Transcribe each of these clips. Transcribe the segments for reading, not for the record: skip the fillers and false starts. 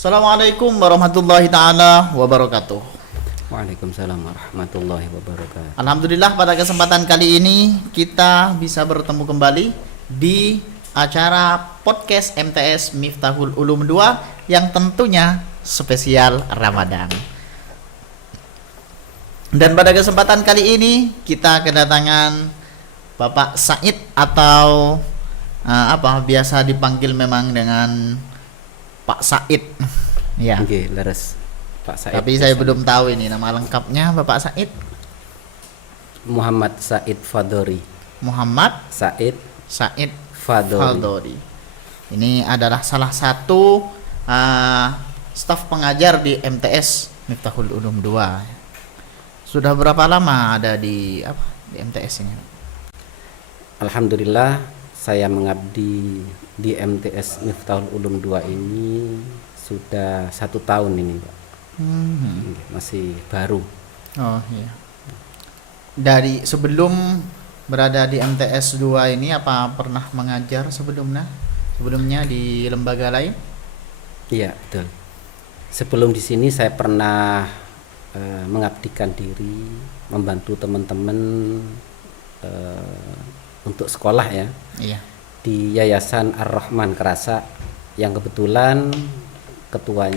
Assalamualaikum warahmatullahi taala wabarakatuh. Waalaikumsalam warahmatullahi wabarakatuh. Alhamdulillah pada kesempatan kali ini kita bisa bertemu kembali di acara podcast MTS Miftahul Ulum 2 yang tentunya spesial Ramadan. Dan pada kesempatan kali ini kita kedatangan Bapak Said atau biasa dipanggil memang dengan Pak Said. Ya. Oke, leres. Pak Said. Tapi saya belum tahu ini nama lengkapnya Bapak Said. Muhammad Said Fadori. Muhammad Said Fadori. Ini adalah salah satu staf pengajar di MTS Miftahul Ulum 2. Sudah berapa lama ada di MTS ini? Alhamdulillah saya mengabdi di MTS Miftahul Ulum 2 ini sudah 1 tahun ini, Pak. Masih baru. Oh iya. Dari sebelum berada di MTS 2 ini apa pernah mengajar sebelumnya di lembaga lain? Iya, betul. Sebelum di sini saya pernah mengabdikan diri, membantu teman-teman untuk sekolah ya. Iya. Di Yayasan Ar-Rahman Kerasa yang kebetulan ketua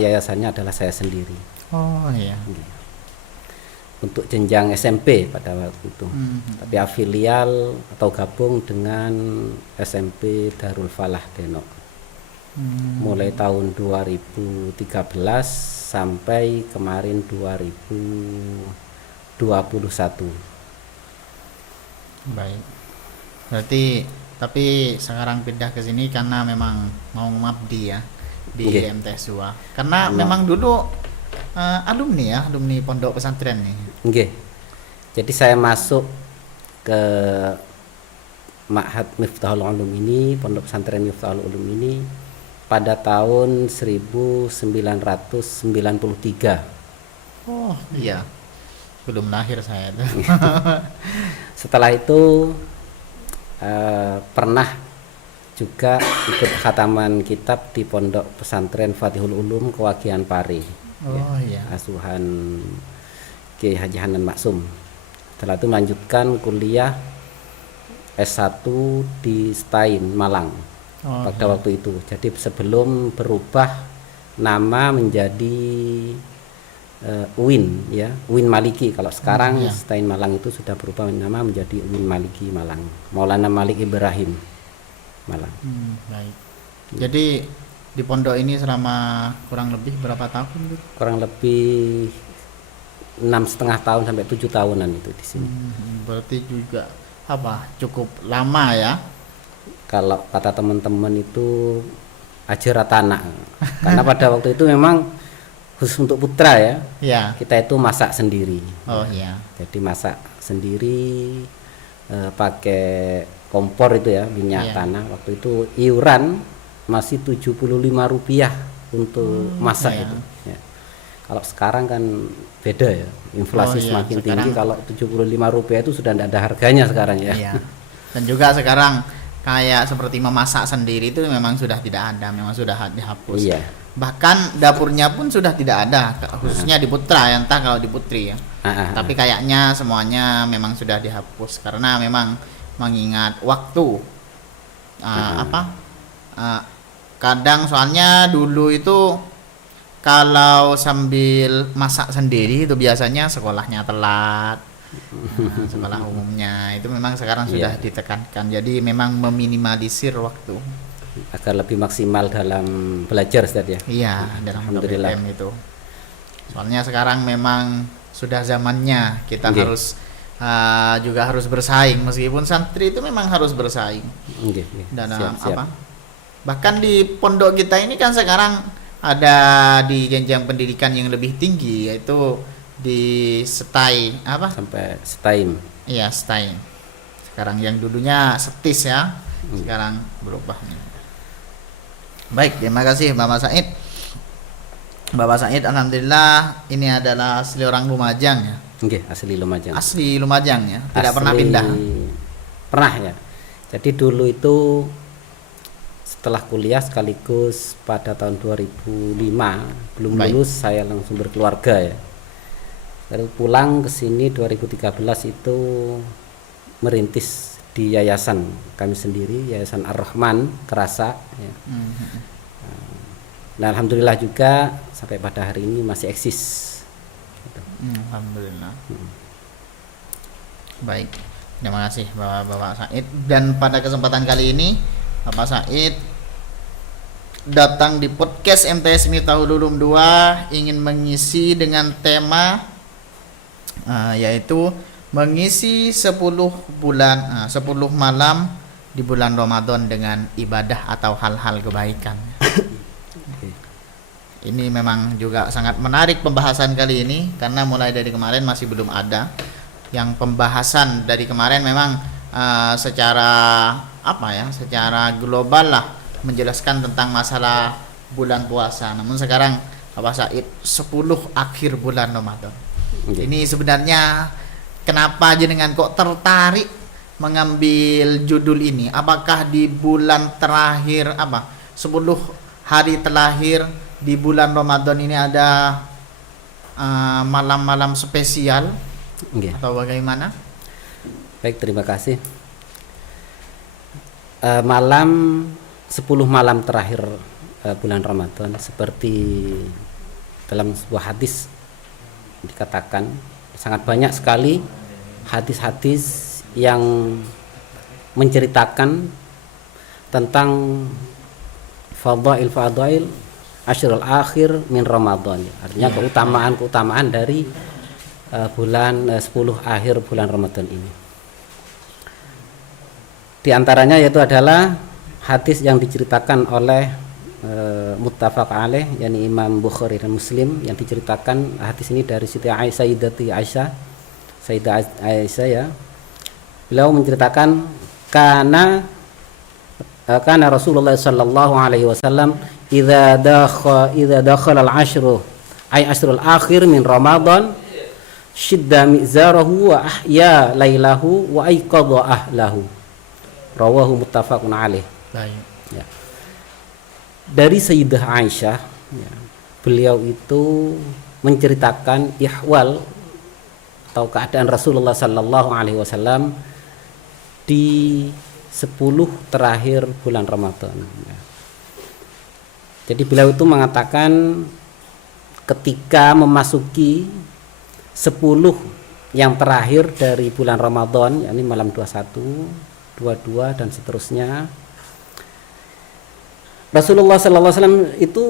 yayasannya adalah saya sendiri. Oh iya. Untuk jenjang SMP pada waktu itu. Tapi afilial atau gabung dengan SMP Darul Falah Denok. Mulai tahun 2013 sampai kemarin 2021. Baik. Berarti tapi sekarang pindah ke sini karena memang mau mengabdi ya di MTS 2. Karena memang dulu alumni pondok pesantren nih. Oke. Jadi saya masuk ke Ma'had Miftahul Ulum ini, pondok pesantren Miftahul Ulum ini pada tahun 1993. Oh iya. Belum lahir saya tuh. Setelah itu pernah juga ikut khataman kitab di pondok pesantren Fatihul Ulum Kewakian Pari. Oh iya. Asuhan Kiai Haji Hanan Maksum. Setelah itu melanjutkan kuliah S1 di Stain Malang pada waktu itu. Jadi sebelum berubah nama menjadi UIN ya, UIN Maliki. Kalau sekarang Stain Malang itu sudah berubah nama menjadi UIN Maliki Malang. Maulana Malik Ibrahim Malang. Baik. Jadi di pondok ini selama kurang lebih berapa tahun tuh? Kurang lebih 6,5 tahun sampai 7 tahunan itu di sini. Berarti juga cukup lama ya? Kalau kata teman-teman itu ajaratana. Karena pada waktu itu memang khusus untuk putra ya. Ya. Kita itu masak sendiri. Oh iya. Jadi masak sendiri pakai kompor itu ya, minyak tanah. Waktu itu iuran masih Rp75 untuk masak itu. Ya. Kalau sekarang kan beda ya, inflasi semakin tinggi. Kalau Rp75 itu sudah tidak ada harganya sekarang ya. Iya. Dan juga sekarang kayak seperti memasak sendiri itu memang sudah tidak ada, memang sudah dihapus. Iya. Bahkan dapurnya pun sudah tidak ada, khususnya di Putra ya, entah kalau di Putri ya. Tapi kayaknya semuanya memang sudah dihapus karena memang mengingat waktu. Kadang soalnya dulu itu kalau sambil masak sendiri itu biasanya sekolahnya telat. Sekolah umumnya itu memang sekarang sudah ditekankan, jadi memang meminimalisir waktu agar lebih maksimal dalam belajar Ustaz ya. Iya, dalam PPM itu. Soalnya sekarang memang sudah zamannya kita harus juga harus bersaing, meskipun santri itu memang harus bersaing. Dalam siap. Bahkan di pondok kita ini kan sekarang ada di jenjang pendidikan yang lebih tinggi, yaitu di sampai STAIM. Iya, STAIM. Sekarang yang dulunya SETIS ya. Sekarang berubah nih. Baik, terima kasih Bapak Said. Bapak Said alhamdulillah ini adalah asli orang Lumajang ya. Asli Lumajang. Asli Lumajang ya. Tidak pernah pindah. Pernah ya. Jadi dulu itu setelah kuliah sekaligus pada tahun 2005 belum Baik. lulus saya langsung berkeluarga ya. Lalu pulang ke sini 2013 itu merintis di yayasan kami sendiri, Yayasan Ar-Rahman Kerasa ya. Nah, alhamdulillah juga sampai pada hari ini masih eksis. Alhamdulillah. Baik, terima kasih Bapak Said. Dan pada kesempatan kali ini Bapak Said datang di podcast MTS Miftahul Ulum 2 ingin mengisi dengan tema yaitu mengisi 10 malam di bulan Ramadan dengan ibadah atau hal-hal kebaikan. Ini memang juga sangat menarik pembahasan kali ini karena mulai dari kemarin masih belum ada. Yang pembahasan dari kemarin memang secara global lah menjelaskan tentang masalah bulan puasa. Namun sekarang Bapak Said 10 akhir bulan Ramadan. Ini sebenarnya kenapa jenengan kok tertarik mengambil judul ini? Apakah di bulan terakhir 10 hari terakhir di bulan Ramadan ini ada malam-malam spesial atau bagaimana? Baik, terima kasih. Malam 10 malam terakhir bulan Ramadan seperti dalam sebuah hadis dikatakan sangat banyak sekali hadis-hadis yang menceritakan tentang fadail Asyrul akhir min Ramadan, artinya keutamaan dari bulan 10 akhir bulan Ramadan ini. Di antaranya yaitu adalah hadis yang diceritakan oleh muttafaq alaih, yakni Imam Bukhari dan Muslim, yang diceritakan hadis ini dari Siti Aisyah ya. Beliau menceritakan karena Rasulullah sallallahu alaihi wasallam idza dakhala al-ashru ay ashrul akhir min Ramadan shidda mizarahu wa ahya lailahu wa ayqadha ahlahu. Rawahu muttafaqun alaih. Ya. Dari Sayyidah Aisyah ya, beliau itu menceritakan ihwal atau keadaan Rasulullah sallallahu alaihi wasallam di 10 terakhir bulan Ramadan ya. Jadi beliau itu mengatakan ketika memasuki 10 yang terakhir dari bulan Ramadan, yakni malam 21, 22 dan seterusnya, Rasulullah sallallahu alaihi wasallam itu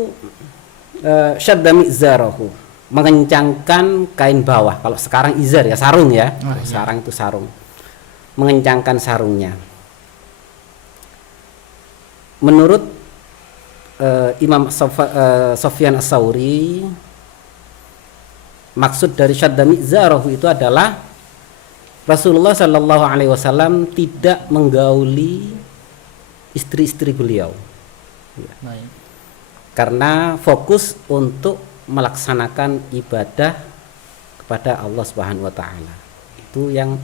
syadda mizarahu, mengencangkan kain bawah. Kalau sekarang izar ya sarung ya. Sekarang itu sarung. Mengencangkan sarungnya. Menurut Imam Sufyan Ats-Tsauri, maksud dari syadda mizarahu itu adalah Rasulullah sallallahu alaihi wasallam tidak menggauli istri-istri beliau. Ya. Karena fokus untuk melaksanakan ibadah kepada Allah Subhanahu wa taala. Itu yang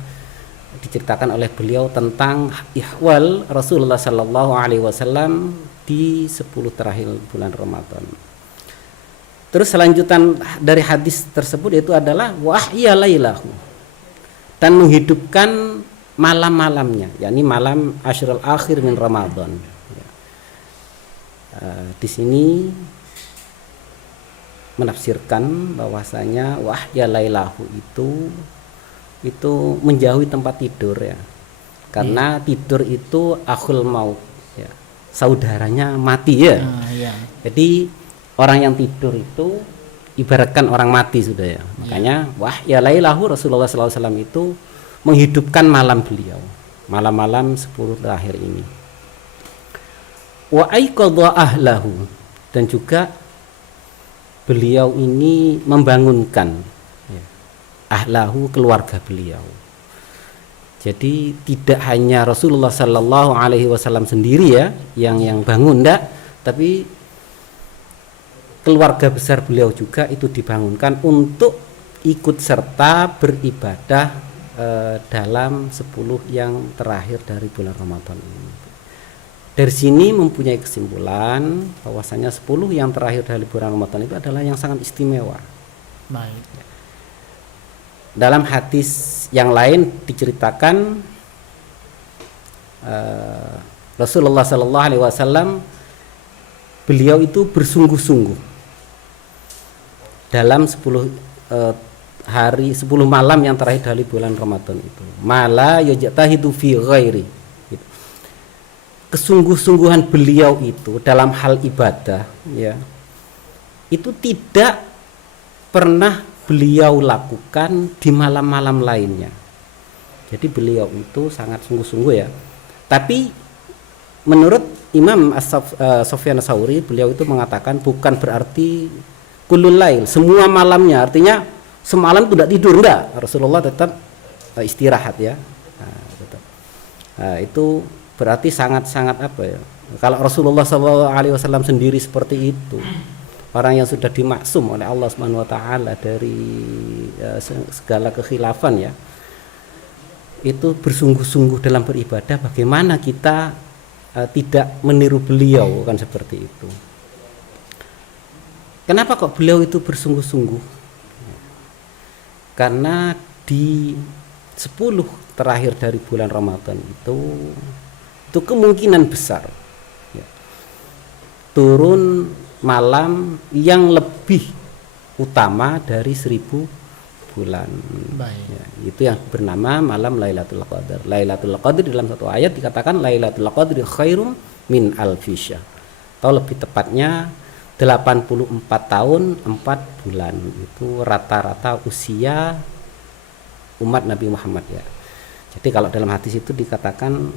diceritakan oleh beliau tentang ihwal Rasulullah sallallahu alaihi wasallam di 10 terakhir bulan Ramadan. Terus selanjutan dari hadis tersebut itu adalah wa ahya lailahu, dan menghidupkan malam-malamnya, yakni malam Asyrul akhir min Ramadan. Di sini menafsirkan bahwasanya wa ahya lailahu itu menjauhi tempat tidur ya. Karena tidur itu akhul maut ya. Saudaranya mati ya. Jadi orang yang tidur itu ibaratkan orang mati sudah ya. Makanya wah ya lailahu Rasulullah SAW itu menghidupkan malam beliau, malam-malam 10 terakhir ini. Wa aiqadha ahlahu, dan juga beliau ini membangunkan ya, ahlahu, keluarga beliau. Jadi tidak hanya Rasulullah Sallallahu Alaihi Wasallam sendiri ya yang bangun, enggak, tapi keluarga besar beliau juga itu dibangunkan untuk ikut serta beribadah dalam 10 yang terakhir dari bulan Ramadan ini. Dari sini mempunyai kesimpulan bahwasanya 10 yang terakhir dari bulan Ramadan itu adalah yang sangat istimewa. Baik. Dalam hadis yang lain diceritakan Rasulullah Shallallahu Alaihi Wasallam beliau itu bersungguh-sungguh dalam 10 hari 10 malam yang terakhir dari bulan Ramadan itu. Mala yajtahidu fi ghairi. Kesungguh-sungguhan beliau itu dalam hal ibadah, ya, itu tidak pernah beliau lakukan di malam-malam lainnya. Jadi beliau itu sangat sungguh-sungguh, ya. Tapi menurut Imam Sufyan Ats-Tsauri, beliau itu mengatakan bukan berarti kullul lail, semua malamnya, artinya semalam tidak tidur, enggak. Rasulullah tetap istirahat, ya. Tetap. Itu berarti sangat-sangat apa, ya? Kalau Rasulullah SAW sendiri seperti itu, orang yang sudah dimaksum oleh Allah Subhanahu Wa Taala dari segala kekhilafan, ya, itu bersungguh-sungguh dalam beribadah. Bagaimana kita tidak meniru beliau, kan seperti itu? Kenapa kok beliau itu bersungguh-sungguh? Karena di 10 terakhir dari bulan Ramadan itu kemungkinan besar, ya, turun malam yang lebih utama dari 1000 bulan. Ya, itu yang bernama malam Lailatul Qadar. Lailatul Qadar dalam satu ayat dikatakan Lailatul Qadri khairum min alfi syahr. Atau lebih tepatnya 84 tahun 4 bulan. Itu rata-rata usia umat Nabi Muhammad, ya. Jadi kalau dalam hadis itu dikatakan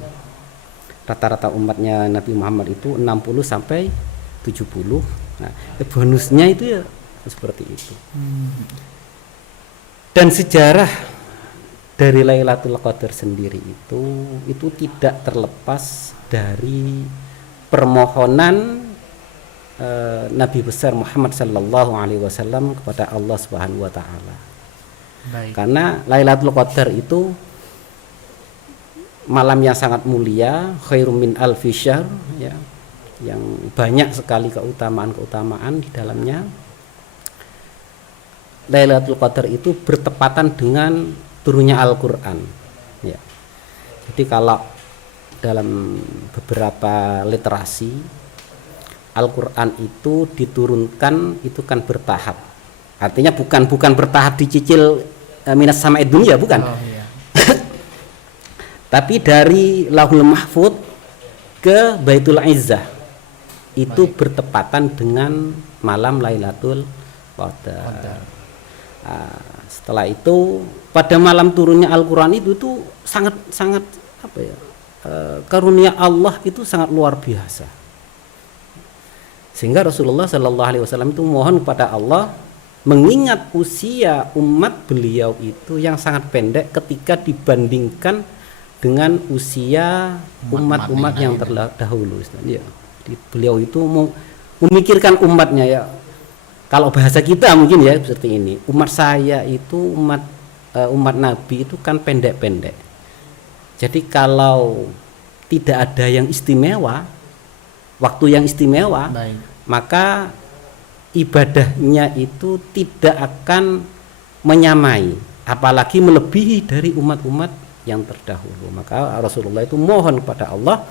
rata-rata umatnya Nabi Muhammad itu 60 sampai 70. Nah, bonusnya itu, ya, seperti itu. Dan sejarah dari Lailatul Qadar sendiri itu tidak terlepas dari permohonan Nabi besar Muhammad Sallallahu Alaihi Wasallam kepada Allah Subhanahu Wa Taala. Karena Lailatul Qadar itu malam yang sangat mulia, khairum min alfi syahr, ya, yang banyak sekali keutamaan-keutamaan di dalamnya. Lailatul Qadar itu bertepatan dengan turunnya Al-Qur'an, ya. Jadi kalau dalam beberapa literasi Al-Qur'an itu diturunkan itu kan bertahap. Artinya bukan bertahap dicicil minas sama'id dunya, bukan. Iya. Tapi dari Lauhul Mahfuz ke Baitul Izzah itu bertepatan dengan malam Lailatul Qadar. Setelah itu pada malam turunnya Al-Qur'an itu sangat apa, ya, karunia Allah itu sangat luar biasa. Sehingga Rasulullah Shallallahu Alaihi Wasallam itu mohon kepada Allah, mengingat usia umat beliau itu yang sangat pendek ketika dibandingkan dengan usia umat-umat yang terdahulu, ya. Beliau itu memikirkan umatnya, ya. Kalau bahasa kita mungkin, ya, seperti ini. Umat saya itu umat Nabi itu kan pendek-pendek. Jadi kalau tidak ada yang istimewa, waktu yang istimewa, maka ibadahnya itu tidak akan menyamai, apalagi melebihi dari umat-umat yang terdahulu. Maka Rasulullah itu mohon kepada Allah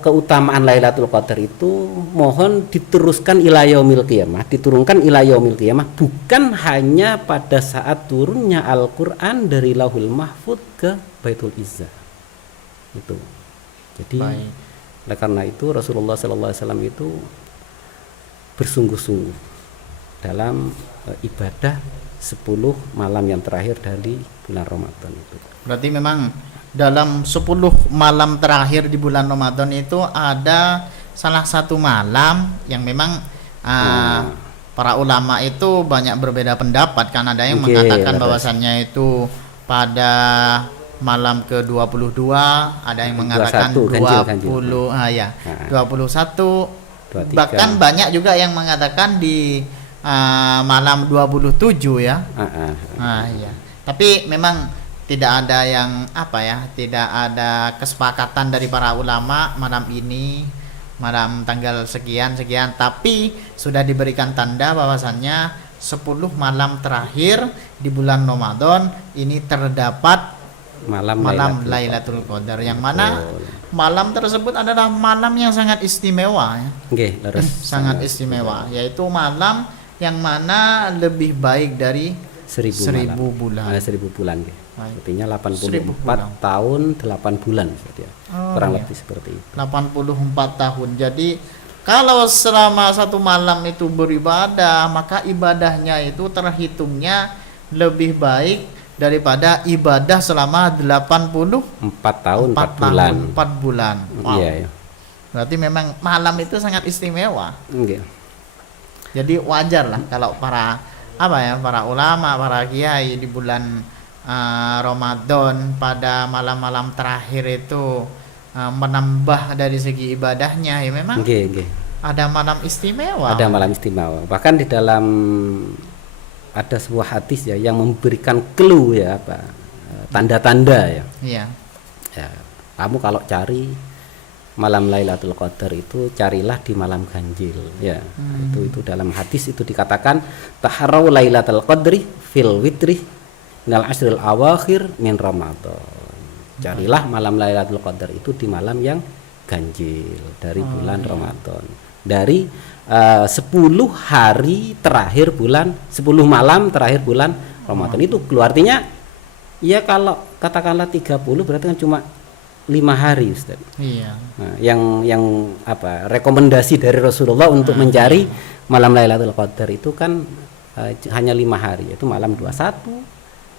keutamaan Lailatul Qadar itu mohon diteruskan ila yaumil qiyamah, diturunkan ila yaumil qiyamah, bukan hanya pada saat turunnya Al-Qur'an dari Lauhul Mahfuz ke Baitul Izzah. Itu. Jadi oleh karena itu Rasulullah sallallahu alaihi wasallam itu bersungguh-sungguh dalam ibadah 10 malam yang terakhir dari bulan Ramadan itu. Berarti memang dalam 10 malam terakhir di bulan Ramadan itu ada salah satu malam yang memang para ulama itu banyak berbeda pendapat, kan ada yang mengatakan bahwasannya itu pada malam ke-22, ada yang mengatakan 20, ya, 21, 23. Bahkan banyak juga yang mengatakan di malam 27, ya. Iya. Tapi memang tidak ada yang apa ya, tidak ada kesepakatan dari para ulama malam ini, malam tanggal sekian sekian, tapi sudah diberikan tanda bahwasannya 10 malam terakhir di bulan Ramadan ini terdapat malam Lailatul Qadar, yang mana Betul. malam tersebut adalah malam yang sangat istimewa ya. Nggih, leres. Sangat istimewa, yaitu malam yang mana lebih baik dari 1000 bulan. 1000 bulan nggih. Baik. Artinya 1000 bulan. 84 tahun 8 bulan Ustaz ya. Oh, Kurang iya. lebih seperti itu. 84 tahun. Jadi kalau selama satu malam itu beribadah, maka ibadahnya itu terhitungnya lebih baik daripada ibadah selama 4 tahun 4 bulan. 4 bulan. Wow. Iya, ya. Berarti memang malam itu sangat istimewa. Nggih. Jadi wajar lah kalau para ulama, para kiai di bulan Ramadan pada malam-malam terakhir itu menambah dari segi ibadahnya, ya memang Nggih. ada malam istimewa. Ada malam istimewa. Bahkan di dalam ada sebuah hadis ya yang memberikan clue ya tanda-tanda ya. Iya. Ya, kamu kalau cari malam Lailatul Qadar itu carilah di malam ganjil ya. Itu dalam hadis itu dikatakan taharau Lailatul Qadri fil witri minal asril awakhir min Ramadan. Carilah malam Lailatul Qadar itu di malam yang ganjil dari bulan Ramadan. Dari 10 hari terakhir bulan, 10 malam terakhir bulan Ramadan itu keluar. Artinya ya kalau katakanlah 30 berarti kan cuma 5 hari Ustaz. Iya. Nah, yang rekomendasi dari Rasulullah untuk mencari malam Lailatul Qadar itu kan hanya 5 hari, yaitu malam 21,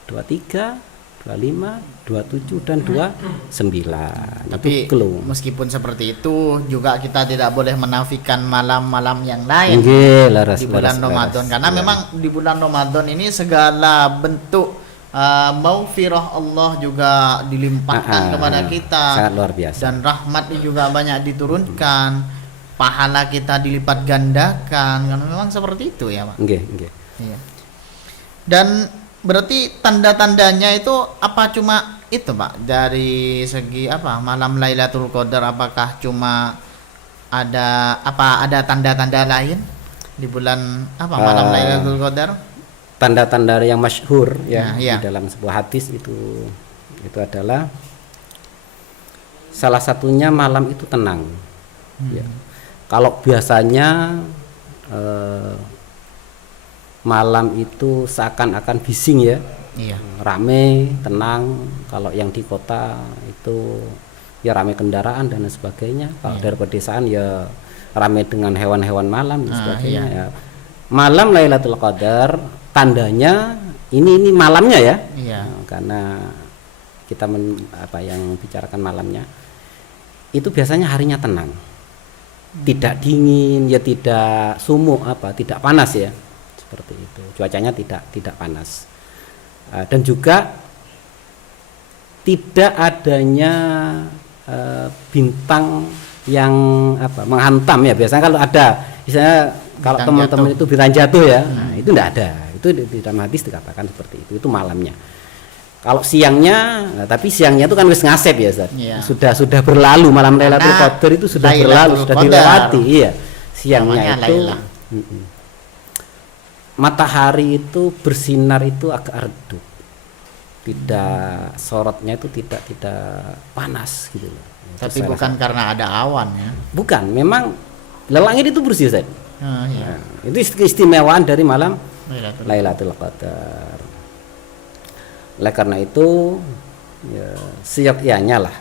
23, 25, 27 dan 29. Tapi meskipun seperti itu juga kita tidak boleh menafikan malam-malam yang lain di bulan Ramadan, karena memang di bulan Ramadan ini segala bentuk maufirah Allah juga dilimpahkan kepada kita. Sangat luar biasa. Dan rahmatnya juga banyak diturunkan. Pahala kita dilipat gandakan. Karena memang seperti itu ya, Pak. Nggih. Iya. Dan berarti tanda-tandanya itu apa cuma itu, Pak? Dari segi malam Lailatul Qadar, apakah cuma ada tanda-tanda lain di bulan malam Lailatul Qadar? Tanda-tanda yang masyhur ya, iya. Di dalam sebuah hadis itu adalah salah satunya malam itu tenang. Ya. Kalau biasanya malam itu seakan-akan bising ya, iya. Rame, tenang. Kalau yang di kota itu ya rame kendaraan dan sebagainya. Kalau dari pedesaan ya rame dengan hewan-hewan malam dan sebagainya. Iya. Ya. Malam Lailatul Qadar tandanya ini malamnya ya. Iya. Karena kita yang bicarakan malamnya itu biasanya harinya tenang. Tidak dingin ya, tidak sumuk tidak panas ya. Seperti itu. Cuacanya tidak panas. Dan juga tidak adanya bintang yang menghantam ya. Biasanya kalau ada misalnya kalau teman-teman itu bintang jatuh ya, nah itu tidak ada. Itu di dalam hadis dikatakan seperti itu. Itu malamnya. Kalau siangnya, tapi siangnya itu kan wis ngasep ya, Ustaz. Iya. Sudah berlalu malam Lailatul Qadar itu sudah berlalu, sudah dilewati. Iya. Siangnya itu matahari itu bersinar itu agak redup. Tidak sorotnya itu tidak panas gitu loh. Tapi bukan karena ada awan ya. Bukan, memang langit itu bersih, Ustaz. Iya. Nah, itu keistimewaan dari malam Lailatul Qadar. Oleh karena itu ya, seyogyanya lah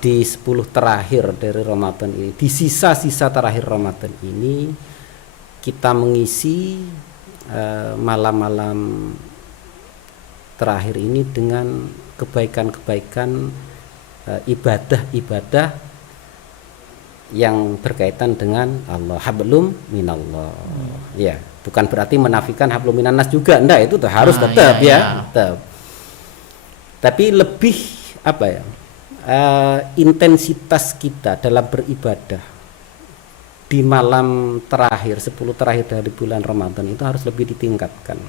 di 10 terakhir dari Ramadan ini, di sisa-sisa terakhir Ramadan ini kita mengisi malam-malam terakhir ini dengan kebaikan-kebaikan, ibadah-ibadah yang berkaitan dengan Allah, hablum minallah. Ya, bukan berarti menafikan hablum minannas juga, enggak, itu harus tetap tetap. Tapi lebih intensitas kita dalam beribadah di malam terakhir 10 terakhir dari bulan Ramadan itu harus lebih ditingkatkan.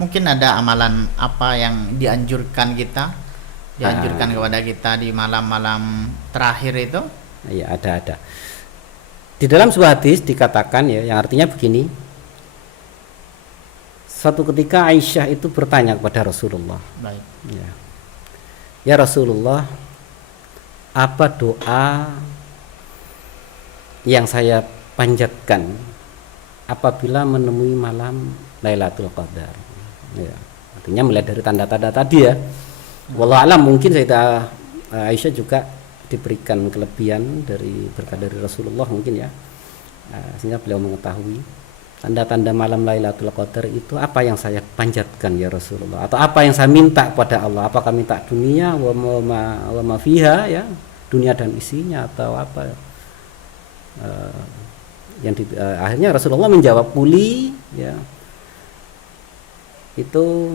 Mungkin ada amalan apa yang dianjurkan kepada kita di malam-malam terakhir itu? Ya, ada. Di dalam sebuah hadis dikatakan ya, yang artinya begini. Suatu ketika Aisyah itu bertanya kepada Rasulullah. Baik. Ya Rasulullah, apa doa yang saya panjatkan apabila menemui malam Lailatul Qadar? Ya, artinya melihat dari tanda-tanda tadi ya. Wallahu alam, mungkin Sayyidah Aisyah juga diberikan kelebihan dari berkat dari Rasulullah mungkin ya, sehingga beliau mengetahui tanda-tanda malam Lailatul Qadar itu apa yang saya panjatkan ya Rasulullah, atau apa yang saya minta kepada Allah, apakah minta dunia wa ma fiha ya, dunia dan isinya, atau apa akhirnya Rasulullah menjawab kuli ya, itu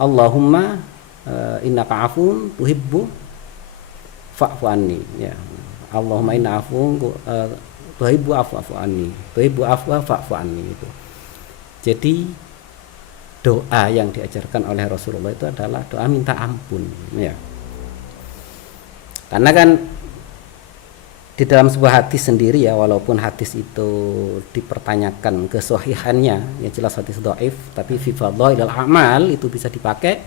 Allahumma innaka afun tuhibbu fa'fu anni ya, Allahumma inna afun tuhibbu afu anni, tuhibbu afwa fa'fu anni itu. Jadi doa yang diajarkan oleh Rasulullah itu adalah doa minta ampun ya. Karena kan di dalam sebuah hadis sendiri ya, walaupun hadis itu dipertanyakan kesahihannya, ya jelas hadis dhaif, tapi fi fadhailil a'mal itu bisa dipakai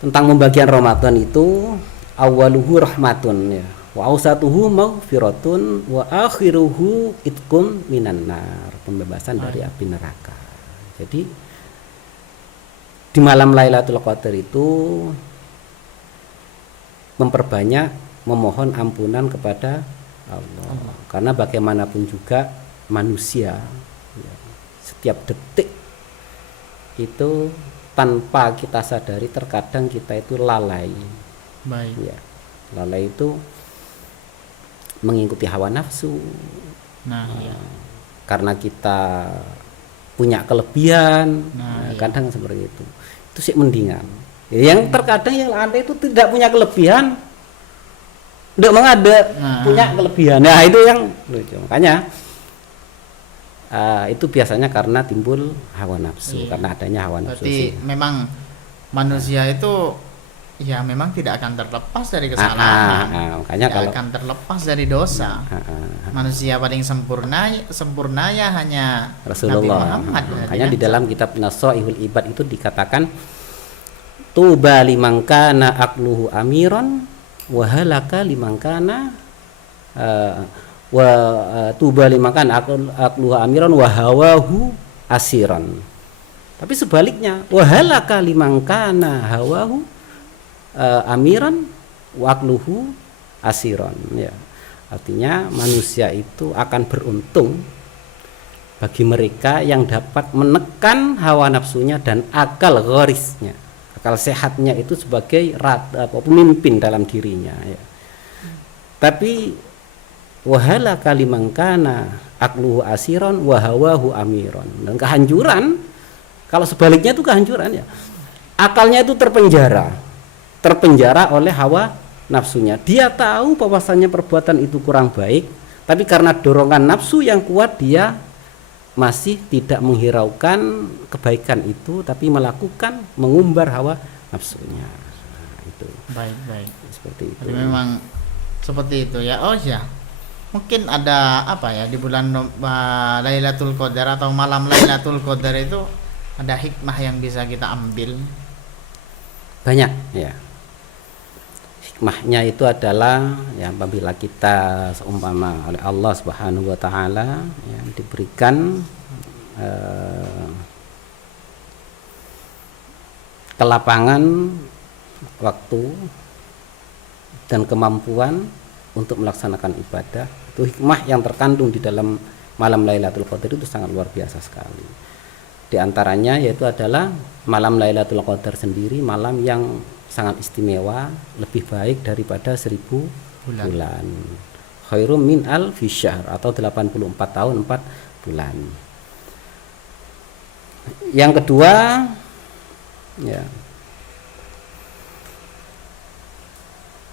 tentang pembagian Ramadan itu awaluhu rahmatun ya, wa ausatuhu maghfiratun wa akhiruhu itqun minan nar, pembebasan dari api neraka. Jadi di malam Lailatul Qadar itu memperbanyak memohon ampunan kepada Allah. Karena bagaimanapun juga manusia ya, setiap detik itu tanpa kita sadari terkadang kita itu lalai. Baik. Ya, lalai itu mengikuti hawa nafsu. Iya. Karena kita punya kelebihan, Iya. kadang seperti itu sih mendingan. Yang terkadang yang Anda itu tidak punya kelebihan, tidak mengada punya kelebihan. Nah itu yang lucu. Makanya itu biasanya karena timbul hawa nafsu, karena adanya hawa nafsu. Berarti memang manusia itu ya memang tidak akan terlepas dari kesalahan. Makanya tidak akan terlepas dari dosa. Manusia paling sempurnanya hanya Rasulullah. Nabi Muhammad. Makanya di dalam kitab Nasaihul Ibad itu dikatakan tuba liman kana aqluhu amiran wa halaka liman kana tuba liman kana aqluhu amiran wa hawahu asiran. Tapi sebaliknya wa halaka liman kana hawahu amiran waqluhu asiron ya. Artinya manusia itu akan beruntung bagi mereka yang dapat menekan hawa nafsunya dan akal gharisnya, akal sehatnya itu sebagai pemimpin dalam dirinya ya. Tapi wahala kaliman kana aqluhu asiron wa hawahu amiron, dan kehancuran kalau sebaliknya itu kehancuran ya, akalnya itu terpenjara oleh hawa nafsunya. Dia tahu bahwasannya perbuatan itu kurang baik, tapi karena dorongan nafsu yang kuat dia masih tidak menghiraukan kebaikan itu, tapi mengumbar hawa nafsunya. Itu. Baik. Seperti itu. Jadi memang seperti itu ya. Oh ya. Mungkin ada apa ya di bulan Lailatul Qadar atau malam Lailatul Qadar itu ada hikmah yang bisa kita ambil. Banyak ya. Hikmahnya itu adalah ya, apabila kita seumpama oleh Allah Subhanahu wa taala ya, diberikan kelapangan waktu dan kemampuan untuk melaksanakan ibadah, itu hikmah yang terkandung di dalam malam Lailatul Qadar itu sangat luar biasa sekali. Di antaranya yaitu adalah malam Lailatul Qadar sendiri malam yang sangat istimewa, lebih baik daripada 1000 bulan. Khairum min alfi syahr, atau 84 tahun 4 bulan. Yang kedua ya,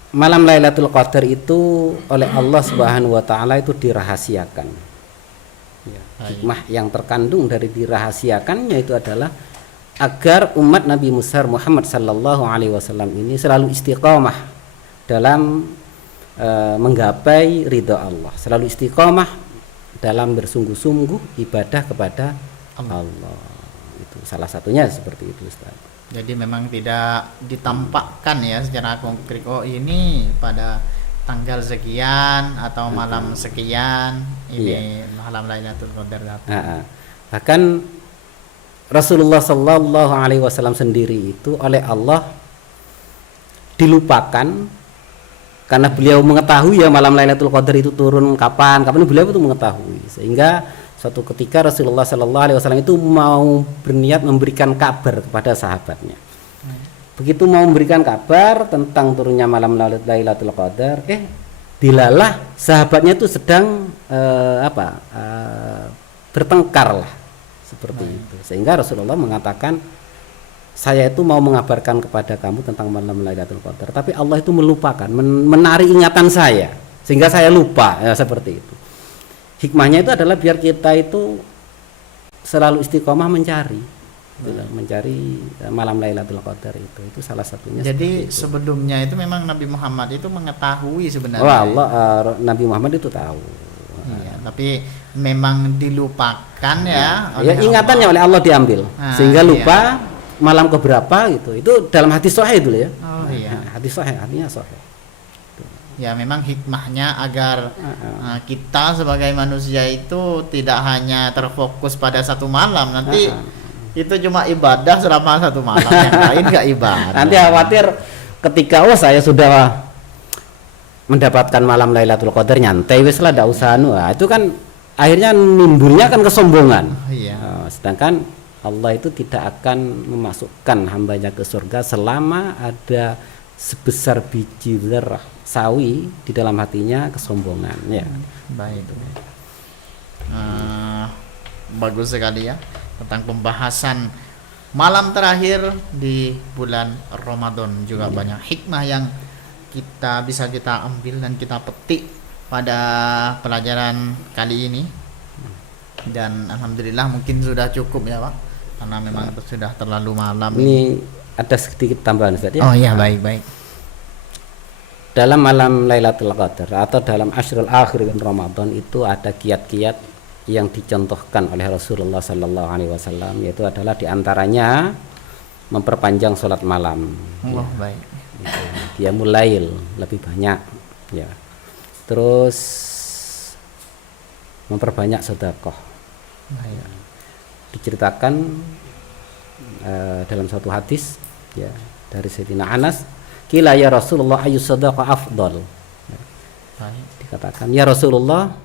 malam Lailatul Qadar itu oleh Allah Subhanahu wa taala itu dirahasiakan. Ya, Baik. hikmah yang terkandung dari dirahasiakannya itu adalah agar umat Nabi Muhammad sallallahu alaihi wasallam ini selalu istiqomah dalam menggapai ridha Allah, selalu istiqomah dalam bersungguh-sungguh ibadah kepada Allah. Itu salah satunya seperti itu, Ustaz. Jadi memang tidak ditampakkan ya secara konkret, oh ini pada tanggal sekian atau malam sekian ini malam Lailatul Qadar datang. Bahkan Rasulullah Sallallahu Alaihi Wasallam sendiri itu oleh Allah dilupakan karena beliau mengetahui ya malam Lailatul Qadar itu turun kapan beliau itu mengetahui, sehingga suatu ketika Rasulullah Sallallahu Alaihi Wasallam itu mau berniat memberikan kabar kepada sahabatnya. Begitu mau memberikan kabar tentang turunnya malam Lailatul Qadar, dilalah sahabatnya itu sedang bertengkar lah seperti itu, sehingga Rasulullah mengatakan, saya itu mau mengabarkan kepada kamu tentang malam Lailatul Qadar, tapi Allah itu melupakan, menarik ingatan saya sehingga saya lupa, ya, seperti itu. Hikmahnya itu adalah biar kita itu selalu istiqomah mencari malam Lailatul Qadar itu salah satunya. Jadi sebelumnya itu memang Nabi Muhammad itu mengetahui sebenarnya. Nabi Muhammad itu tahu. Iya, tapi memang dilupakan ya. Ingatannya oleh Allah diambil, sehingga lupa. Iya. Malam keberapa gitu, itu dalam hadis sahih dulu ya. Oh iya. Hadis sahih, artinya sahih. Ya memang hikmahnya agar kita sebagai manusia itu tidak hanya terfokus pada satu malam, nanti itu cuma ibadah selama satu malam, yang lain nggak ibadah. Nanti khawatir ketika saya sudah mendapatkan malam Lailatul Qadar nyantai wis lah, ndak usah itu kan akhirnya nimbulnya kan kesombongan. Iya. Sedangkan Allah itu tidak akan memasukkan hambanya ke surga selama ada sebesar biji zarah sawi di dalam hatinya kesombongan, ya. Baik. Bagus sekali ya tentang pembahasan malam terakhir di bulan Ramadan, juga banyak hikmah yang bisa kita ambil dan kita petik pada pelajaran kali ini. Dan alhamdulillah mungkin sudah cukup ya Pak, karena memang sudah terlalu malam. Ini ada sedikit tambahan Ustaz ya. Oh iya, baik. Dalam malam Lailatul Qadar atau dalam Ashrul Akhir Ramadan itu ada kiat-kiat yang dicontohkan oleh Rasulullah Sallallahu Alaihi Wasallam, yaitu adalah diantaranya memperpanjang sholat malam. Oh, baik. Dia mulai lebih banyak, ya. Terus memperbanyak sedekah. Ya. Diceritakan dalam satu hadis ya dari Sayyidina Anas, qila ya Rasulullah ayu sadaqah afdal. Dikatakan, ya Rasulullah,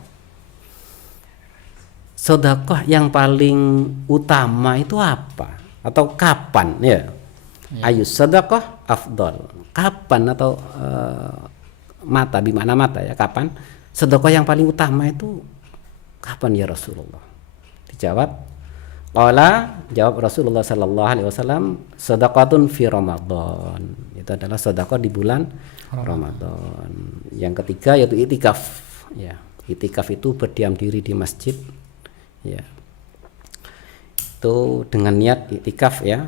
sedekah yang paling utama itu apa atau kapan ya? Ayu sadaqah afdal. Kapan atau mata bimana mata ya, kapan sedekah yang paling utama itu kapan ya Rasulullah? Dijawab, jawab Rasulullah Sallallahu Alaihi Wasallam, sedekatun fi Ramadan. Itu adalah sedekah di bulan Ramadan. Yang ketiga yaitu itikaf. Ya, itikaf itu berdiam diri di masjid. Ya, itu dengan niat itikaf ya.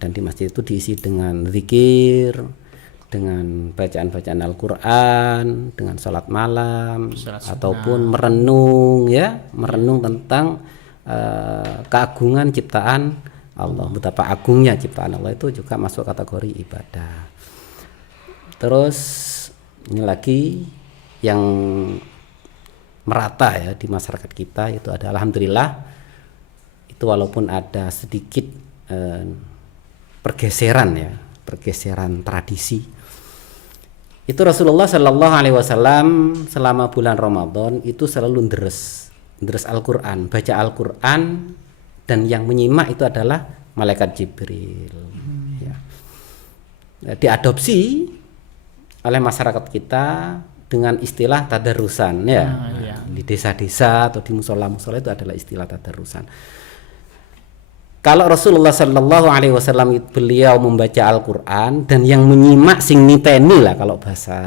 Dan di masjid itu diisi dengan zikir, dengan bacaan-bacaan Al-Quran, dengan sholat malam, ataupun merenung ya, merenung tentang keagungan ciptaan Allah, betapa agungnya ciptaan Allah, itu juga masuk kategori ibadah. Terus ini lagi yang merata ya di masyarakat kita itu ada, alhamdulillah itu walaupun ada sedikit pergeseran tradisi, itu Rasulullah Shallallahu Alaihi Wasallam selama bulan Ramadan itu selalu deres Al-Quran, baca Al-Quran, dan yang menyimak itu adalah malaikat Jibril. Ya. Diadopsi oleh masyarakat kita dengan istilah tadarusan ya. Di desa-desa atau di musola-musola itu adalah istilah tadarusan. kalau Rasulullah Shallallahu Alaihi Wasallam beliau membaca Al-Quran dan yang menyimak sing niteni lah, kalau bahasa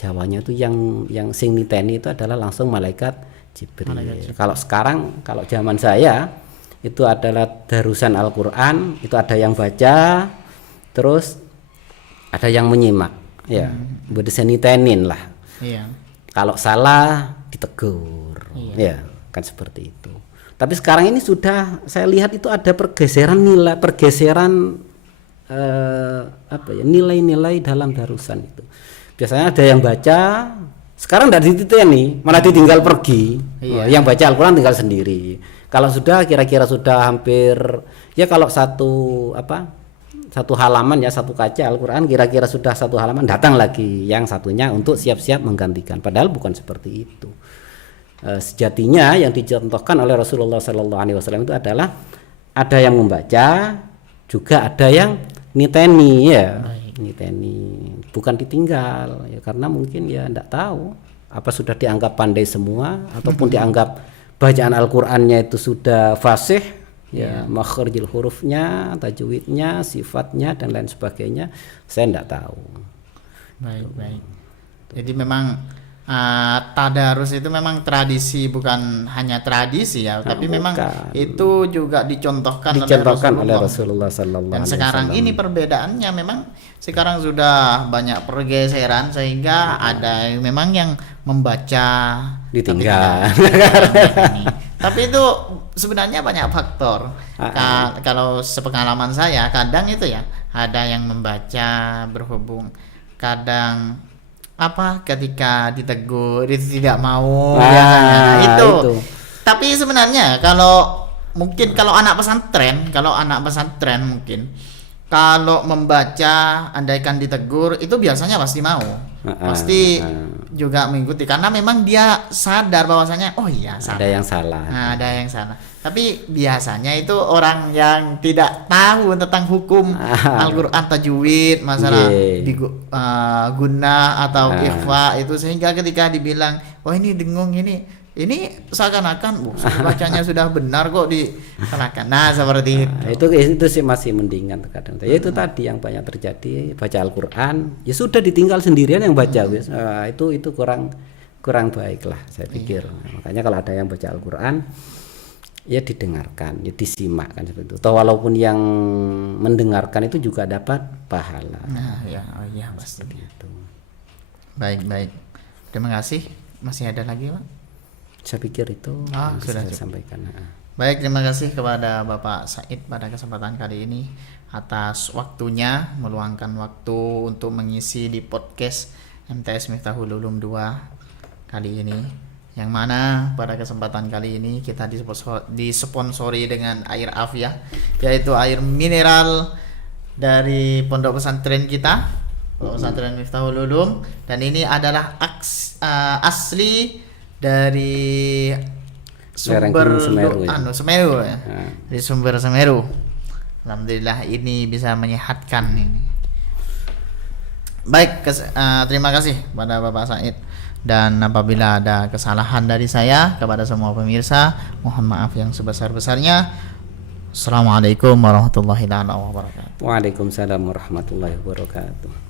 Jawanya itu yang sing niteni itu adalah langsung malaikat Jibril. Kalau sekarang, kalau zaman saya itu adalah darusan Al-Quran, itu ada yang baca, terus ada yang menyimak, ya, nitenin lah. Iya. Kalau salah ditegur, ya kan seperti itu. Tapi sekarang ini sudah saya lihat itu ada pergeseran nilai, nilai-nilai dalam darusan itu. Biasanya ada yang baca, sekarang tidak dititeni, malah ditinggal pergi. Yang baca Al-Quran tinggal sendiri. Kalau sudah kira-kira sudah hampir, ya kalau satu halaman ya, satu kaca Al-Quran kira-kira sudah satu halaman, datang lagi yang satunya untuk siap-siap menggantikan. Padahal bukan seperti itu. Sejatinya yang dicontohkan oleh Rasulullah Sallallahu Alaihi Wasallam itu adalah ada yang membaca, juga ada yang niteni, ya. Niteni, bukan ditinggal, ya, karena mungkin ya tidak tahu apa sudah dianggap pandai semua ataupun dianggap bacaan Al-Qur'annya itu sudah fasih, ya, makharijul hurufnya, tajwidnya, sifatnya dan lain sebagainya, saya tidak tahu. Baik. Jadi memang tadarus itu memang tradisi, bukan hanya tradisi ya, tapi memang itu juga dicontohkan oleh Rasulullah Sallallahu dan Alaihi sekarang Wasallam. ini perbedaannya memang sekarang sudah banyak pergeseran, sehingga ada yang memang yang membaca ditinggal. Tapi itu sebenarnya banyak faktor. Kalau sepengalaman saya, kadang itu ya ada yang membaca berhubung, kadang ketika ditegur itu tidak mau, biasanya itu. Tapi sebenarnya kalau anak pesantren mungkin kalau membaca, andaikan ditegur itu biasanya pasti mau, pasti juga mengikuti, karena memang dia sadar bahwasanya ada yang salah. Ada yang salah. Tapi biasanya itu orang yang tidak tahu tentang hukum Al-Quran, tajwid, masalah gunnah atau ikhfa itu, sehingga ketika dibilang ini dengung, ini seakan-akan bacanya sudah benar kok disalahkan. Nah, seperti itu sih masih mendingan kadang. Ya itu tadi yang banyak terjadi, baca Al-Qur'an ya sudah ditinggal sendirian yang baca, itu kurang baik lah saya pikir. Makanya kalau ada yang baca Al-Qur'an ya didengarkan, ya disimak kan seperti itu. Toh walaupun yang mendengarkan itu juga dapat pahala. Nah, ya pasti itu. Baik. Terima kasih. Masih ada lagi, Pak? Saya pikir itu sudah saya sampaikan. Baik, terima kasih kepada Bapak Said pada kesempatan kali ini atas waktunya, meluangkan waktu untuk mengisi di podcast MTS Miftahul Ulum 2 kali ini, yang mana pada kesempatan kali ini kita disponsori dengan air Afia, yaitu air mineral dari pondok pesantren kita, Pondok Pesantren Miftahul Ulum, dan ini adalah asli dari sumber Semeru ya. Di sumber Semeru. Alhamdulillah ini bisa menyehatkan ini. Baik, terima kasih pada Bapak Said, dan apabila ada kesalahan dari saya kepada semua pemirsa, mohon maaf yang sebesar-besarnya. Assalamualaikum warahmatullahi wabarakatuh. Waalaikumsalam warahmatullahi wabarakatuh.